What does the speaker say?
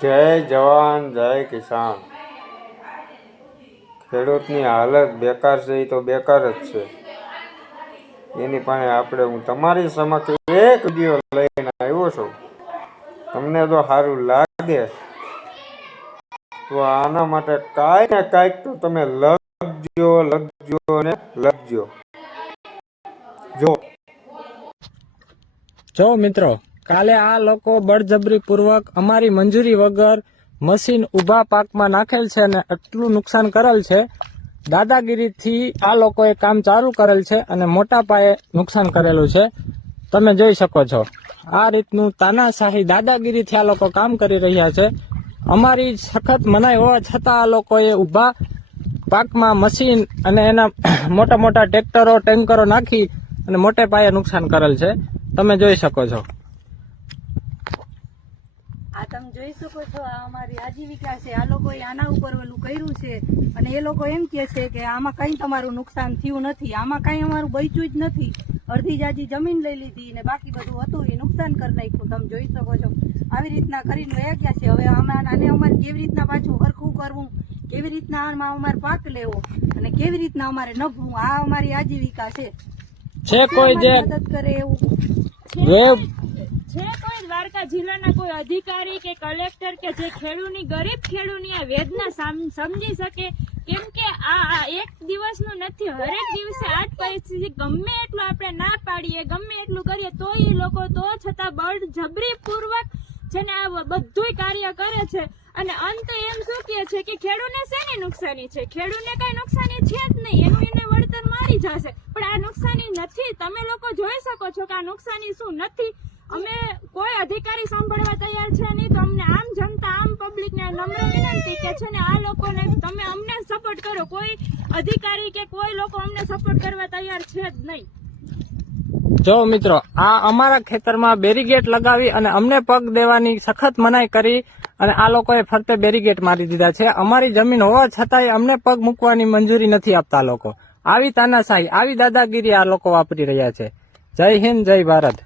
જય જવાન જય કિસાન। ખેડૂતની હાલત બેકાર છે, એ તો બેકાર જ છે। એની પાસે આપણે હું તમારી સમક્ષ એક વિડીયો લઈને આવ્યો છું। તમને જો સારું લાગે તો આના માટે કાંઈક ને કાંઈક તો તમે લખજો અને લખજો। જો મિત્રો, કાલે આ લોકો બળજબરી પૂર્વક અમારી મંજૂરી વગર મશીન ઉભા પાકમાં નાખેલ છે અને એટલું નુકસાન કરેલ છે। દાદાગીરીથી આ લોકોએ કામ ચાલુ કરેલ છે અને મોટા પાયે નુકસાન કરેલું છે। તમે જોઈ શકો છો આ રીતનું તાનાશાહી દાદાગીરીથી આ લોકો કામ કરી રહ્યા છે। અમારી સખત મનાઈ હોવા છતાં આ લોકોએ ઉભા પાકમાં મશીન અને એના મોટા મોટા ટ્રેક્ટરો ટેન્કરો નાખી અને મોટે પાયે નુકસાન કરેલ છે। તમે જોઈ શકો છો। આ તમે જોઈ શકો છો, આ અમારી આજીવિકા છે। આ લોકોએ આના ઉપર ઓલું કર્યું છે અને એ લોકો એમ કે છે કે આમાં કઈ તમારું નુકસાન થયું નથી, આમાં કઈ અમારું બચ્યું જ નથી। અડધી જાજી જમીન લઈ લીધી ને બાકી બધું હતું એ નુકસાન કરી નાખ્યું। તમે જોઈ શકો છો આવી રીતના કરીને વયા ગયા છે। હવે આને અમારે કેવી રીતના પાછું હરખું કરવું, કેવી રીતના આમાં અમારે પાક લેવો અને કેવી રીતના અમારે નભવું, આ અમારી આજીવિકા છે। કોઈ જે મદદ કરે એવું છે કોઈ દ્વારકા જિલ્લાના કોઈ અધિકારી કે કલેક્ટર કે જે ખેડૂતની ગરીબ ખેડૂતની આ વેદના સમજી શકે? કેમ કે આ એક દિવસનું નથી, હરેક દિવસે આ જ પરિસ્થિતિ, ગમે એટલું આપણે ના પાડીએ, ગમે એટલું કરીએ તો એ લોકો તો છતાં બળજબરી પૂર્વક છે ને આ બધું કાર્ય કરે છે। અને અંત એમ શું કહે છે કે ખેડૂતને શેની નુકસાની છે? ખેડૂતને કઈ નુકસાની છે જ નહીં, એનું એને વળતર મારી જશે, પણ આ નુકસાની નથી। તમે લોકો જોઈ શકો છો કે આ નુકસાની શું નથી। અમે કોઈ અધિકારી સાંભળવા તૈયાર છે નહીં, તો અમને આમ જનતા, આમ પબ્લિક ને નમ્ર વિનંતી કે છે ને આ લોકોને તમે અમને સપોર્ટ કરો। કોઈ અધિકારી કે કોઈ લોકો અમને સપોર્ટ કરવા તૈયાર છે જ નહીં। જો મિત્રો, આ અમારા ખેતરમાં બેરીગેટ લગાવી અને અમને પગ દેવાની સખત મનાઈ કરી અને આ લોકોએ ફરતે બેરીગેટ મારી દીધા છે। અમારી જમીન હોવા છતાંય અમને પગ મૂકવાની મંજૂરી નથી આપતા લોકો। આવી તાનાશાહી, આવી દાદાગીરી આ લોકો વાપરી રહ્યા છે। જય હિન્દ, જય ભારત।